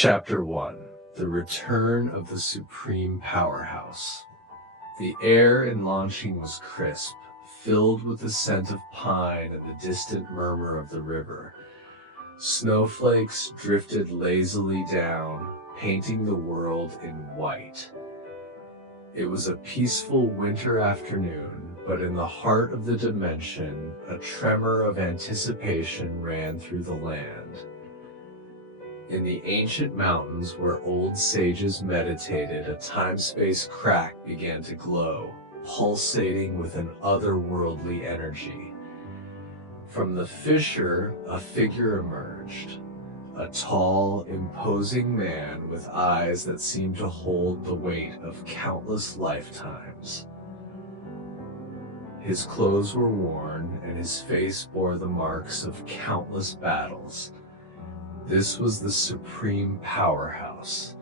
Chapter 1: The Return of the Supreme Powerhouse. The air in launching was crisp, filled with the scent of pine and the distant murmur of the river. Snowflakes drifted lazily down, painting the world in white. It was a peaceful winter afternoon, but in the heart of the dimension, a tremor of anticipation ran through the land. In the ancient mountains where old sages meditated, a time-space crack began to glow, pulsating with an otherworldly energy. From the fissure, a figure emerged, a tall, imposing man with eyes that seemed to hold the weight of countless lifetimes. His clothes were worn, and his face bore the marks of countless battles. This was the Supreme Powerhouse,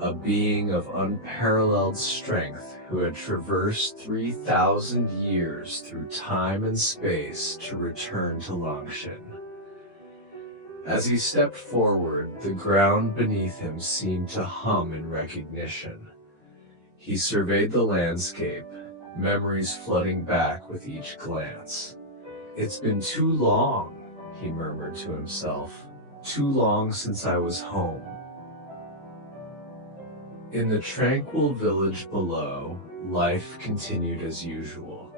a being of unparalleled strength who had traversed 3,000 years through time and space to return to Longshan. As he stepped forward, the ground beneath him seemed to hum in recognition. He surveyed the landscape, memories flooding back with each glance. "It's been too long," he murmured to himself. "Too long since I was home." In the tranquil village below, life continued as usual.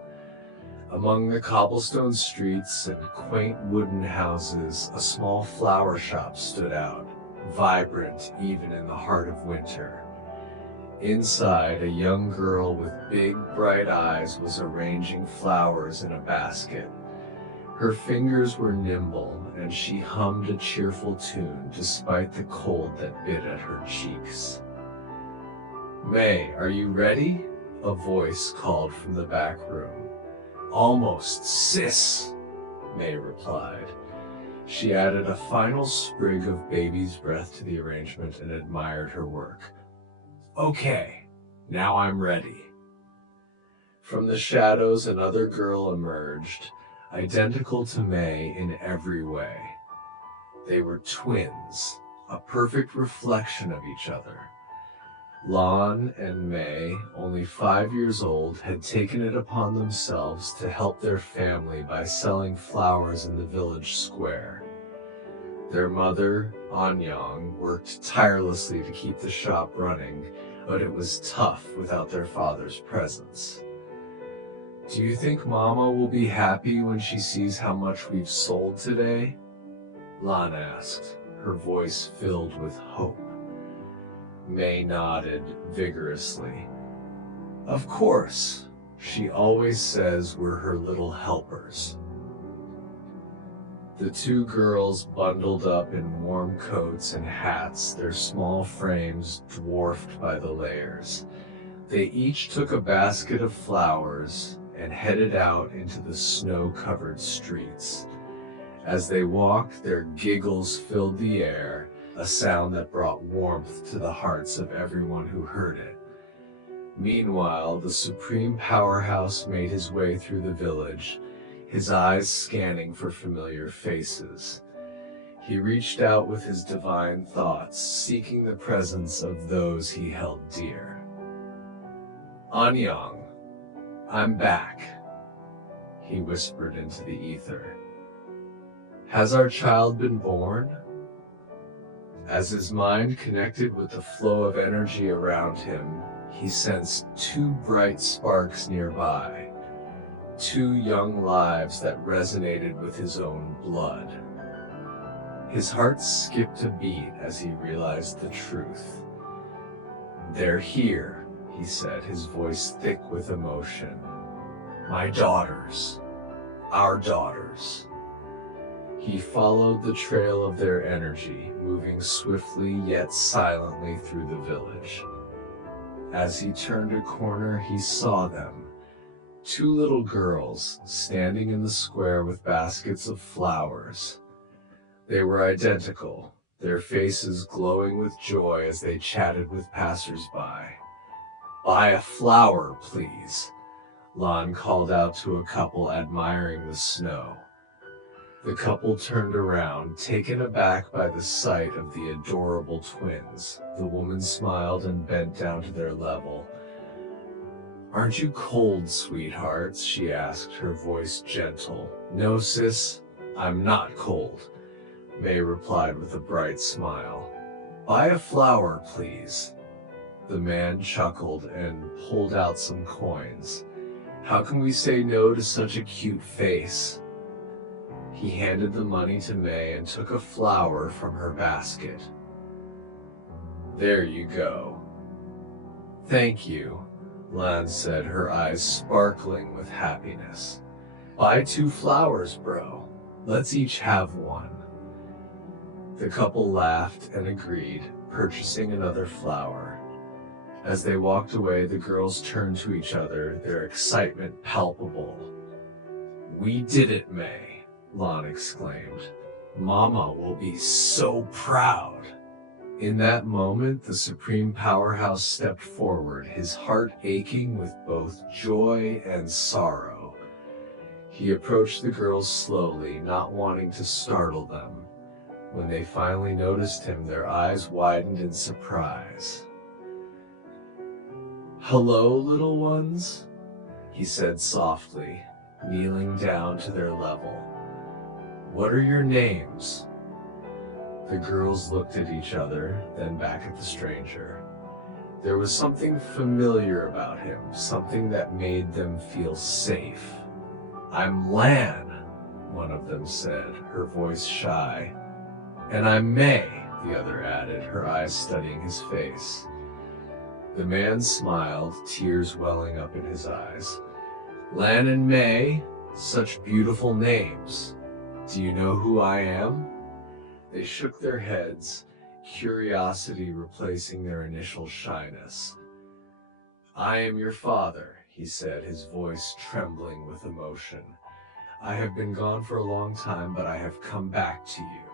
Among the cobblestone streets and quaint wooden houses, a small flower shop stood out, vibrant even in the heart of winter. Inside, a young girl with big, bright eyes was arranging flowers in a basket. Her fingers were nimble, and she hummed a cheerful tune despite the cold that bit at her cheeks. "May, are you ready?" a voice called from the back room. "Almost, sis," May replied. She added a final sprig of baby's breath to the arrangement and admired her work. "Okay, now I'm ready." From the shadows, another girl emerged, identical to May in every way. They were twins, a perfect reflection of each other. Lon and May, only 5 years old, had taken it upon themselves to help their family by selling flowers in the village square. Their mother, Anyang, worked tirelessly to keep the shop running, but it was tough without their father's presence. "Do you think Mama will be happy when she sees how much we've sold today?" Lon asked, her voice filled with hope. May nodded vigorously. "Of course. She always says we're her little helpers." The two girls bundled up in warm coats and hats, their small frames dwarfed by the layers. They each took a basket of flowers and headed out into the snow-covered streets. As they walked, their giggles filled the air, a sound that brought warmth to the hearts of everyone who heard it. Meanwhile, the Supreme Powerhouse made his way through the village, his eyes scanning for familiar faces. He reached out with his divine thoughts, seeking the presence of those he held dear. "Anyang, I'm back," he whispered into the ether. "Has our child been born?" As his mind connected with the flow of energy around him, he sensed two bright sparks nearby, two young lives that resonated with his own blood. His heart skipped a beat as he realized the truth. "They're here," he said, his voice thick with emotion. "My daughters. Our daughters." He followed the trail of their energy, moving swiftly yet silently through the village. As he turned a corner, he saw them. Two little girls standing in the square with baskets of flowers. They were identical, their faces glowing with joy as they chatted with passers-by. "Buy a flower, please," Lon called out to a couple admiring the snow. The couple turned around, taken aback by the sight of the adorable twins. The woman smiled and bent down to their level. "Aren't you cold, sweethearts?" she asked, her voice gentle. "No, sis, I'm not cold," May replied with a bright smile. "Buy a flower, please." The man chuckled and pulled out some coins. "How can we say no to such a cute face?" He handed the money to May and took a flower from her basket. "There you go." "Thank you," Lan said, her eyes sparkling with happiness. "Buy 2 flowers, bro. Let's each have one." The couple laughed and agreed, purchasing another flower. As they walked away, the girls turned to each other, their excitement palpable. "We did it, May," Lon exclaimed. "Mama will be so proud." In that moment, the Supreme Powerhouse stepped forward, his heart aching with both joy and sorrow. He approached the girls slowly, not wanting to startle them. When they finally noticed him, their eyes widened in surprise. "Hello, little ones," he said softly, kneeling down to their level. "What are your names?" The girls looked at each other, then back at the stranger. There was something familiar about him, something that made them feel safe. "I'm Lan," one of them said, her voice shy. "And I'm May," the other added, her eyes studying his face. The man smiled, tears welling up in his eyes. "Lan and May, such beautiful names. Do you know who I am?" They shook their heads, curiosity replacing their initial shyness. "I am your father," he said, his voice trembling with emotion. "I have been gone for a long time, but I have come back to you."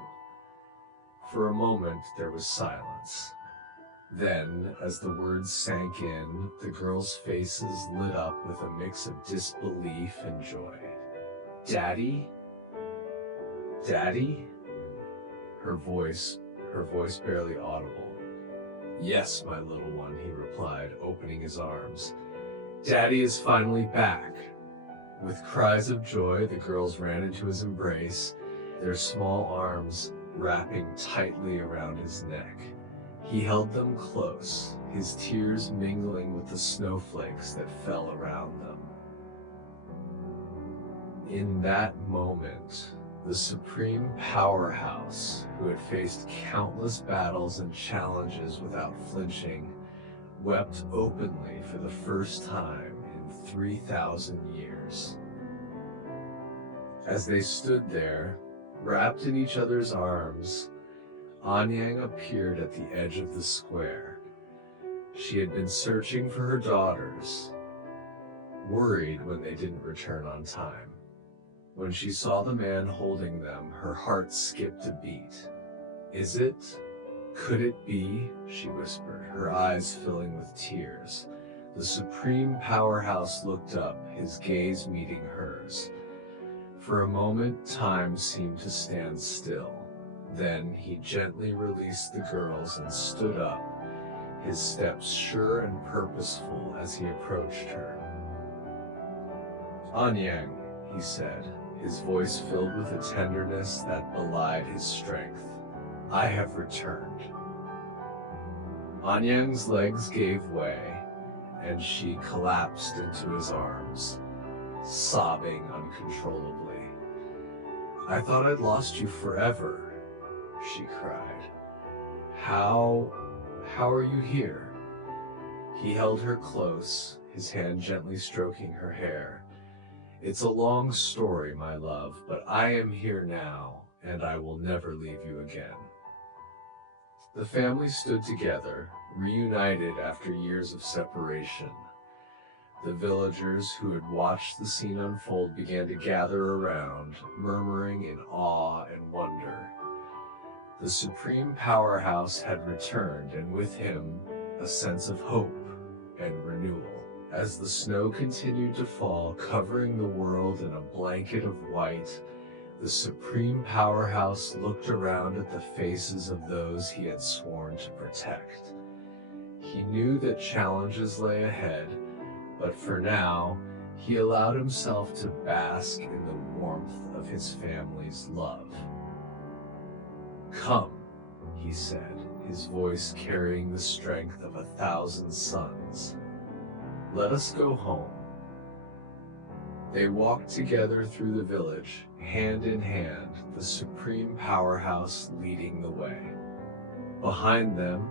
For a moment, there was silence. Then, as the words sank in, the girls' faces lit up with a mix of disbelief and joy. "Daddy? Daddy?" Her voice barely audible. "Yes, my little one," he replied, opening his arms. "Daddy is finally back." With cries of joy, the girls ran into his embrace, their small arms wrapping tightly around his neck. He held them close, his tears mingling with the snowflakes that fell around them. In that moment, the Supreme Powerhouse, who had faced countless battles and challenges without flinching, wept openly for the first time in 3,000 years. As they stood there, wrapped in each other's arms, Anyang appeared at the edge of the square. She had been searching for her daughters, worried when they didn't return on time. When she saw the man holding them, her heart skipped a beat. Could it be?" she whispered, her eyes filling with tears. The Supreme Powerhouse looked up, his gaze meeting hers. For a moment, time seemed to stand still. Then he gently released the girls and stood up, his steps sure and purposeful as he approached her. "Anyang," he said, his voice filled with a tenderness that belied his strength. "I have returned." Anyang's legs gave way, and she collapsed into his arms, sobbing uncontrollably. "I thought I'd lost you forever," she cried. How are you here?" He held her close, his hand gently stroking her hair. "It's a long story, my love, but I am here now, and I will never leave you again." The family stood together, reunited after years of separation. The villagers who had watched the scene unfold began to gather around, murmuring in awe and wonder. The Supreme Powerhouse had returned, and with him, a sense of hope and renewal. As the snow continued to fall, covering the world in a blanket of white, The Supreme Powerhouse looked around at the faces of those he had sworn to protect. He knew that challenges lay ahead, but for now, he allowed himself to bask in the warmth of his family's love. "Come," he said, his voice carrying the strength of 1,000 suns. "Let us go home." They walked together through the village, hand in hand, the Supreme Powerhouse leading the way. Behind them,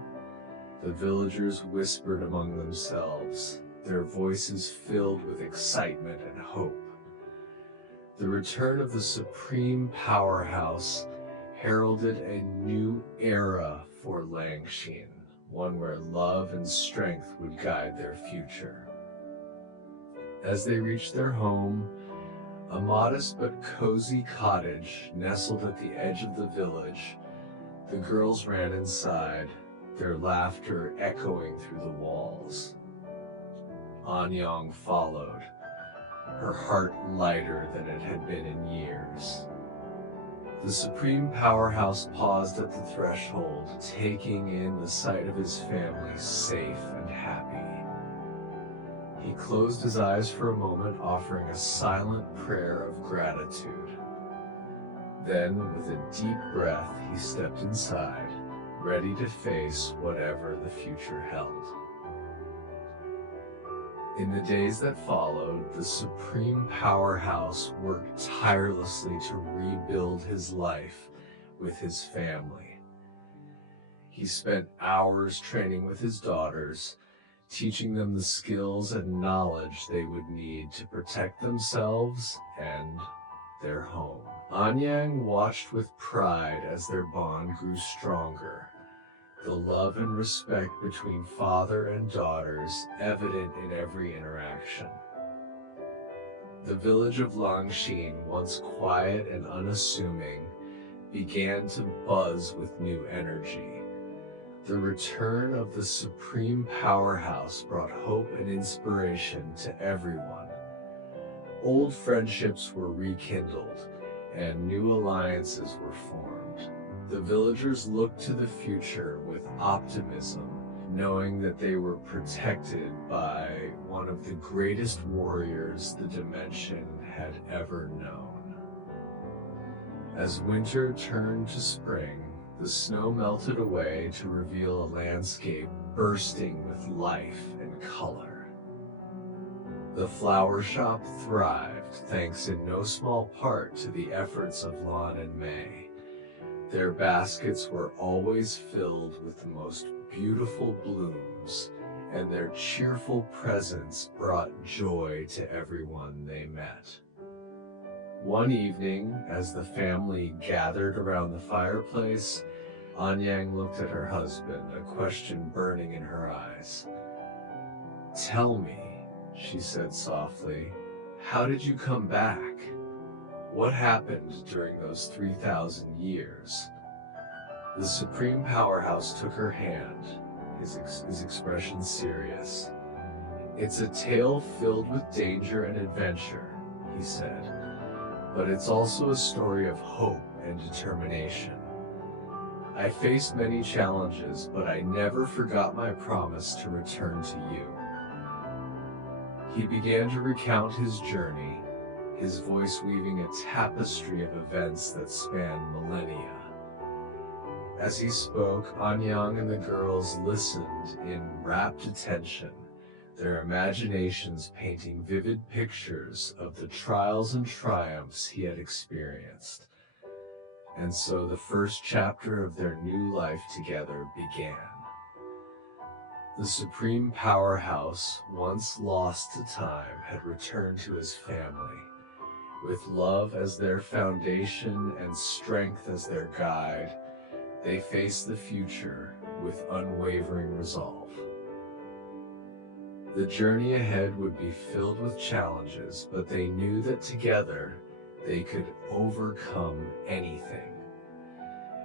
the villagers whispered among themselves, their voices filled with excitement and hope. The return of the Supreme Powerhouse heralded a new era for Langshin, one where love and strength would guide their future. As they reached their home, a modest but cozy cottage nestled at the edge of the village, the girls ran inside, their laughter echoing through the walls. Anyang followed, her heart lighter than it had been in years. The Supreme Powerhouse paused at the threshold, taking in the sight of his family safe and happy. He closed his eyes for a moment, offering a silent prayer of gratitude. Then, with a deep breath, he stepped inside, ready to face whatever the future held. In the days that followed, the Supreme Powerhouse worked tirelessly to rebuild his life with his family. He spent hours training with his daughters, teaching them the skills and knowledge they would need to protect themselves and their home. Anyang watched with pride as their bond grew stronger, the love and respect between father and daughters evident in every interaction. The village of Langshin, once quiet and unassuming, began to buzz with new energy. The return of the Supreme Powerhouse brought hope and inspiration to everyone. Old friendships were rekindled, and new alliances were formed. The villagers looked to the future with optimism, knowing that they were protected by one of the greatest warriors the dimension had ever known. As winter turned to spring, the snow melted away to reveal a landscape bursting with life and color. The flower shop thrived, thanks in no small part to the efforts of Lon and May. Their baskets were always filled with the most beautiful blooms, and their cheerful presence brought joy to everyone they met. One evening, as the family gathered around the fireplace, Anyang looked at her husband, a question burning in her eyes. "Tell me," she said softly, "how did you come back? What happened during those 3,000 years?" The Supreme Powerhouse took her hand, his expression serious. "It's a tale filled with danger and adventure," he said. "But it's also a story of hope and determination. I faced many challenges, but I never forgot my promise to return to you." He began to recount his journey, his voice weaving a tapestry of events that spanned millennia. As he spoke, Anyang and the girls listened in rapt attention, their imaginations painting vivid pictures of the trials and triumphs he had experienced. And so the first chapter of their new life together began. The Supreme Powerhouse, once lost to time, had returned to his family. With love as their foundation and strength as their guide, they faced the future with unwavering resolve. The journey ahead would be filled with challenges, but they knew that together they could overcome anything.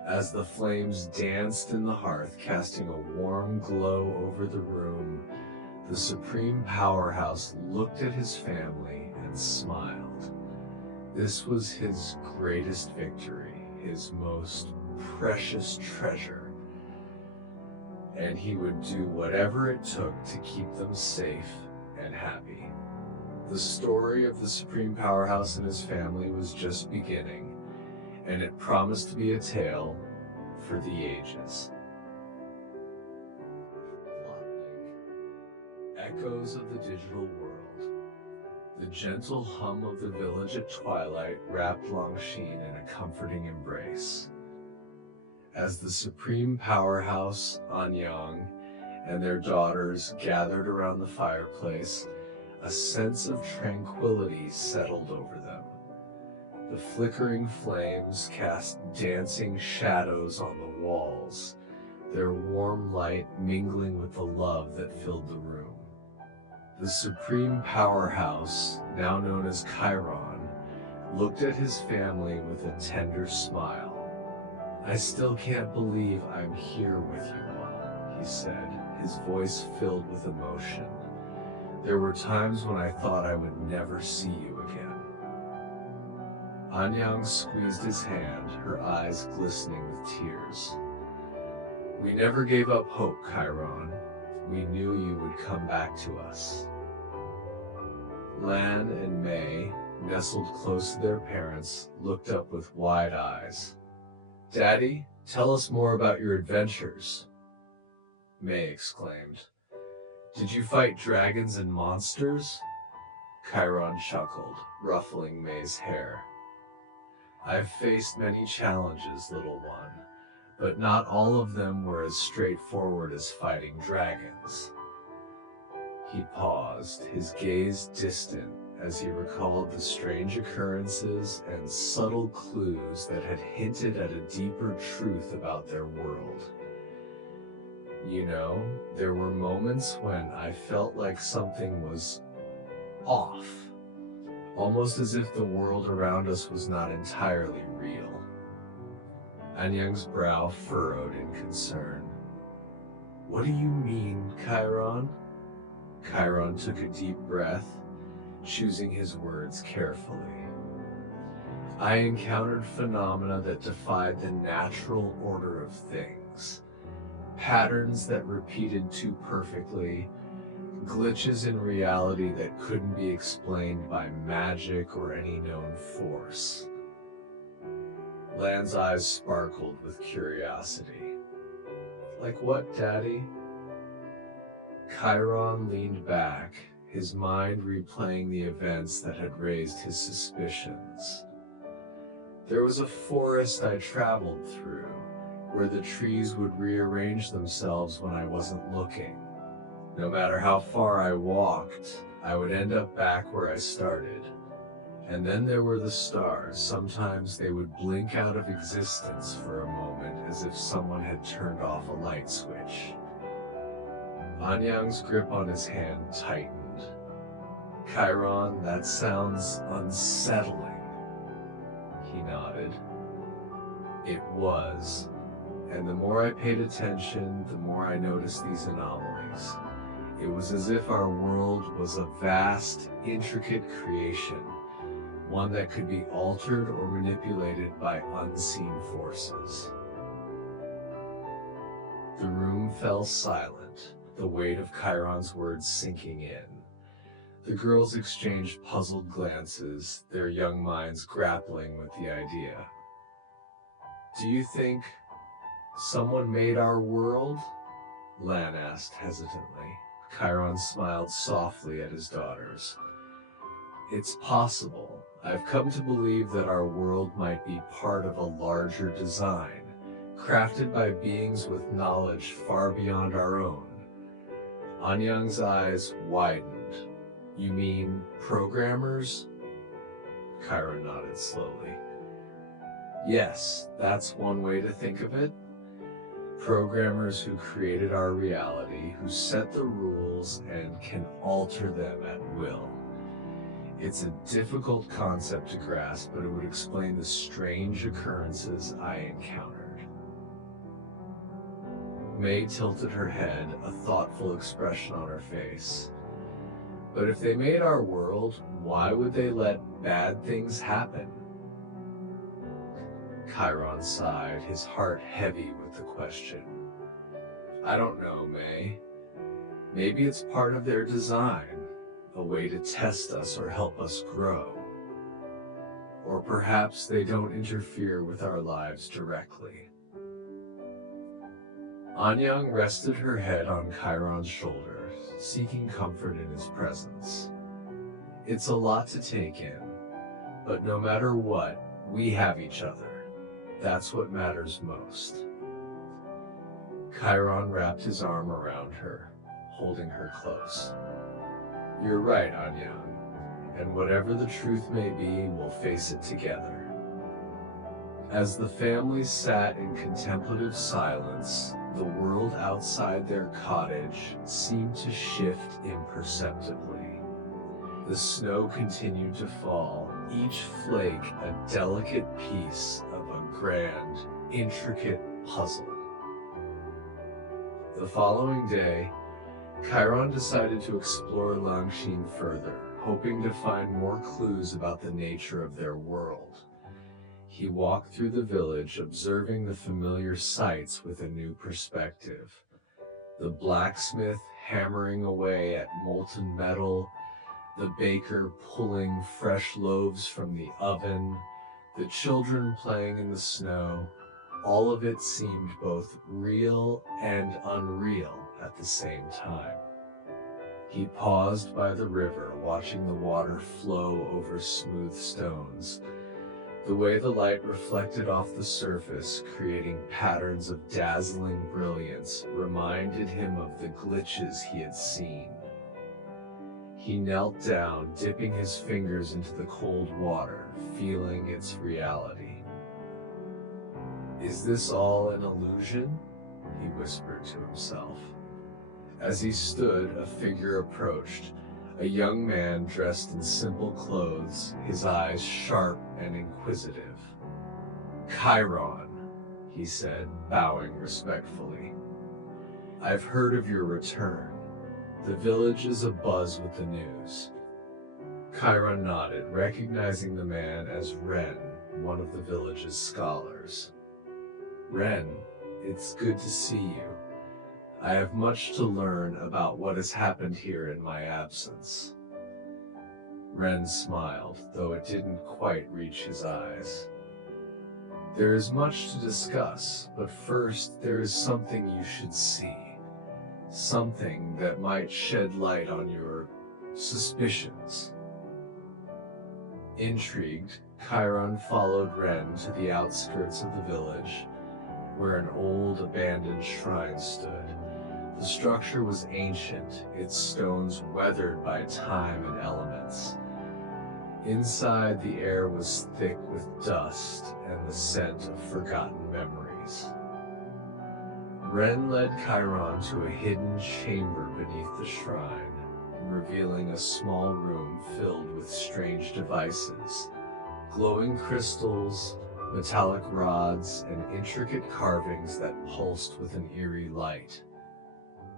As the flames danced in the hearth, casting a warm glow over the room, the Supreme Powerhouse looked at his family and smiled. This was his greatest victory, his most precious treasure, and he would do whatever it took to keep them safe and happy. The story of the Supreme Powerhouse and his family was just beginning, and it promised to be a tale for the ages. Plot link. Echoes of the digital world. The gentle hum of the village at twilight wrapped Longsheen in a comforting embrace. As the Supreme Powerhouse, Anyang, and their daughters gathered around the fireplace, a sense of tranquility settled over them. The flickering flames cast dancing shadows on the walls, their warm light mingling with the love that filled the room. The Supreme Powerhouse, now known as Chiron, looked at his family with a tender smile. "I still can't believe I'm here with you all," he said, his voice filled with emotion. "There were times when I thought I would never see you again." Anyang squeezed his hand, her eyes glistening with tears. "We never gave up hope, Chiron. We knew you would come back to us." Lan and May, nestled close to their parents, looked up with wide eyes. "Daddy, tell us more about your adventures," May exclaimed. "Did you fight dragons and monsters?" Chiron chuckled, ruffling May's hair. "I've faced many challenges, little one, but not all of them were as straightforward as fighting dragons." He paused, his gaze distant as he recalled the strange occurrences and subtle clues that had hinted at a deeper truth about their world. "You know, there were moments when I felt like something was off, almost as if the world around us was not entirely real." Anyang's brow furrowed in concern. "What do you mean, Chiron?" Chiron took a deep breath, choosing his words carefully. "I encountered phenomena that defied the natural order of things. Patterns that repeated too perfectly, glitches in reality that couldn't be explained by magic or any known force." Lan's eyes sparkled with curiosity. "Like what, Daddy?" Chiron leaned back, his mind replaying the events that had raised his suspicions. "There was a forest I traveled through, where the trees would rearrange themselves when I wasn't looking. No matter how far I walked, I would end up back where I started. And then there were the stars. Sometimes they would blink out of existence for a moment, as if someone had turned off a light switch." Anyang's grip on his hand tightened. "Chiron, that sounds unsettling." He nodded. "It was. And the more I paid attention, the more I noticed these anomalies. It was as if our world was a vast, intricate creation, one that could be altered or manipulated by unseen forces." The room fell silent, the weight of Chiron's words sinking in. The girls exchanged puzzled glances, their young minds grappling with the idea. "Do you think someone made our world?" Lan asked hesitantly. Chiron smiled softly at his daughters. "It's possible. I've come to believe that our world might be part of a larger design, crafted by beings with knowledge far beyond our own." Anyang's eyes widened. "You mean programmers?" Chiron nodded slowly. "Yes, that's one way to think of it. Programmers who created our reality, who set the rules and can alter them at will. It's a difficult concept to grasp, but it would explain the strange occurrences I encountered." May tilted her head, a thoughtful expression on her face. But if they made our world, why would they let bad things happen? Chiron sighed, his heart heavy with the question. I don't know, May. Maybe it's part of their design, a way to test us or help us grow. Or perhaps they don't interfere with our lives directly. Anyang rested her head on Chiron's shoulder, seeking comfort in his presence. It's a lot to take in, but no matter what, we have each other. That's what matters most. Chiron wrapped his arm around her, holding her close. You're right, Anyang, and whatever the truth may be, we'll face it together. As the family sat in contemplative silence, the world outside their cottage seemed to shift imperceptibly. The snow continued to fall, each flake a delicate piece of a grand, intricate puzzle. The following day, Chiron decided to explore Langshin further, hoping to find more clues about the nature of their world. He walked through the village, observing the familiar sights with a new perspective. The blacksmith hammering away at molten metal, the baker pulling fresh loaves from the oven, the children playing in the snow, all of it seemed both real and unreal at the same time. He paused by the river, watching the water flow over smooth stones. The way the light reflected off the surface, creating patterns of dazzling brilliance, reminded him of the glitches he had seen. He knelt down, dipping his fingers into the cold water, feeling its reality. Is this all an illusion? He whispered to himself. As he stood, a figure approached, a young man dressed in simple clothes, his eyes sharp and inquisitive. Chiron, he said, bowing respectfully. I've heard of your return. The village is abuzz with the news. Chiron nodded, recognizing the man as Ren, one of the village's scholars. Ren, it's good to see you. I have much to learn about what has happened here in my absence. Ren smiled, though it didn't quite reach his eyes. There is much to discuss, but first there is something you should see. Something that might shed light on your suspicions. Intrigued, Chiron followed Ren to the outskirts of the village, where an old abandoned shrine stood. The structure was ancient, its stones weathered by time and elements. Inside, the air was thick with dust and the scent of forgotten memories. Ren led Chiron to a hidden chamber beneath the shrine, revealing a small room filled with strange devices, glowing crystals, metallic rods, and intricate carvings that pulsed with an eerie light.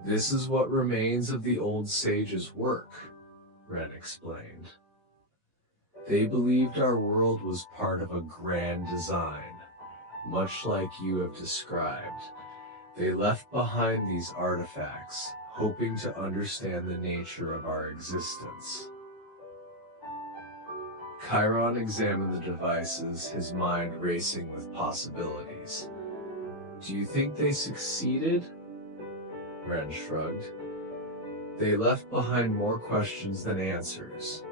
This is what remains of the old sage's work, Ren explained. They believed our world was part of a grand design, much like you have described. They left behind these artifacts, hoping to understand the nature of our existence. Chiron examined the devices, his mind racing with possibilities. Do you think they succeeded? Ren shrugged. They left behind more questions than answers,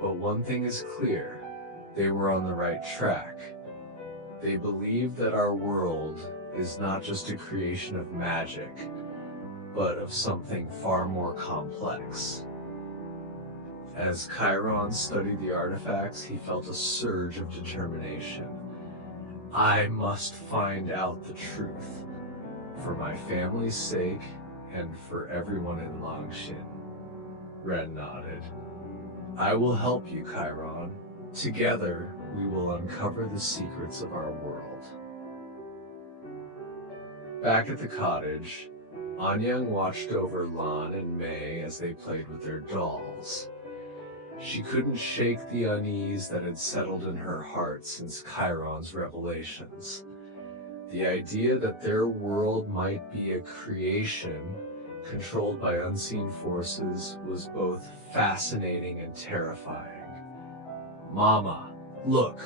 but one thing is clear, they were on the right track. They believed that our world is not just a creation of magic, but of something far more complex. As Chiron studied the artifacts, he felt a surge of determination. I must find out the truth, for my family's sake and for everyone in Langshin. Ren nodded. I will help you, Chiron. Together, we will uncover the secrets of our world. Back at the cottage, Anyang watched over Lan and Mei as they played with their dolls. She couldn't shake the unease that had settled in her heart since Chiron's revelations. The idea that their world might be a creation controlled by unseen forces was both fascinating and terrifying. "Mama, look,"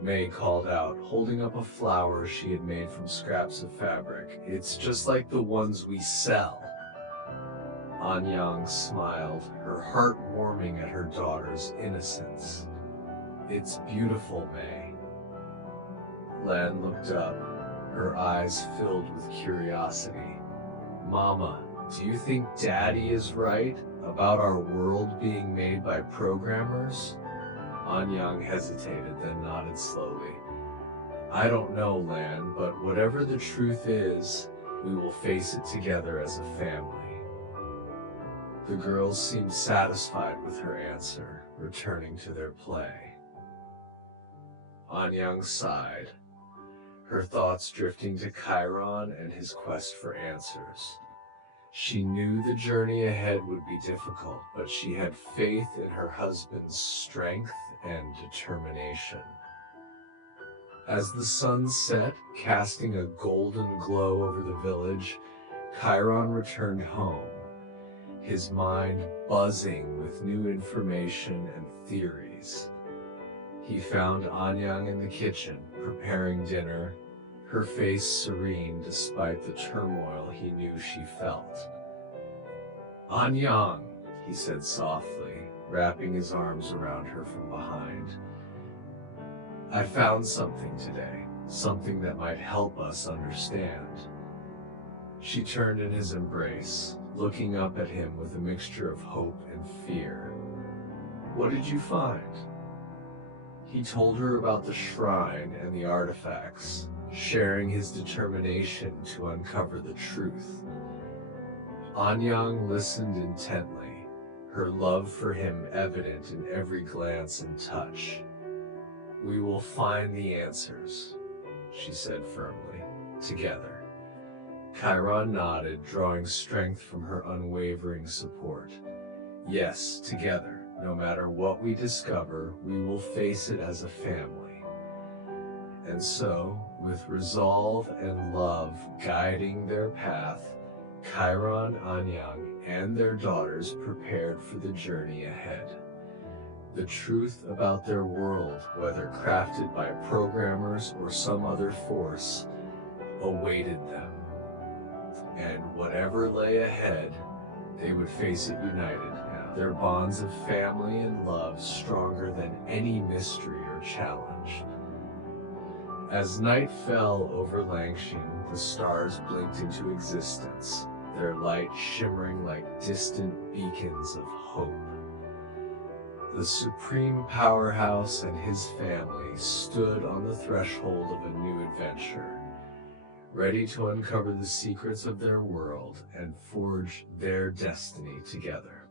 May called out, holding up a flower she had made from scraps of fabric. "It's just like the ones we sell." Anyang smiled, her heart warming at her daughter's innocence. "It's beautiful, May." Lan looked up, her eyes filled with curiosity. "Mama, do you think Daddy is right about our world being made by programmers?" Anyang hesitated, then nodded slowly. "I don't know, Lan, but whatever the truth is, we will face it together as a family." The girls seemed satisfied with her answer, returning to their play. Anyang sighed, her thoughts drifting to Chiron and his quest for answers. She knew the journey ahead would be difficult, but she had faith in her husband's strength and determination. As the sun set, casting a golden glow over the village, Chiron returned home, his mind buzzing with new information and theories. He found Anyang in the kitchen, preparing dinner, her face serene despite the turmoil he knew she felt. "Anyang," he said softly, wrapping his arms around her from behind. "I found something today, something that might help us understand." She turned in his embrace, looking up at him with a mixture of hope and fear. "What did you find?" He told her about the shrine and the artifacts, sharing his determination to uncover the truth. Anyang listened intently, her love for him evident in every glance and touch. "We will find the answers," she said firmly, "together." Chiron nodded, drawing strength from her unwavering support. "Yes, together. No matter what we discover, we will face it as a family." And so, with resolve and love guiding their path, Chiron, Anyang, and their daughters prepared for the journey ahead. The truth about their world, whether crafted by programmers or some other force, awaited them. And whatever lay ahead, they would face it united now, their bonds of family and love stronger than any mystery or challenge. As night fell over Langshan, the stars blinked into existence, their light shimmering like distant beacons of hope. The Supreme Powerhouse and his family stood on the threshold of a new adventure, ready to uncover the secrets of their world and forge their destiny together.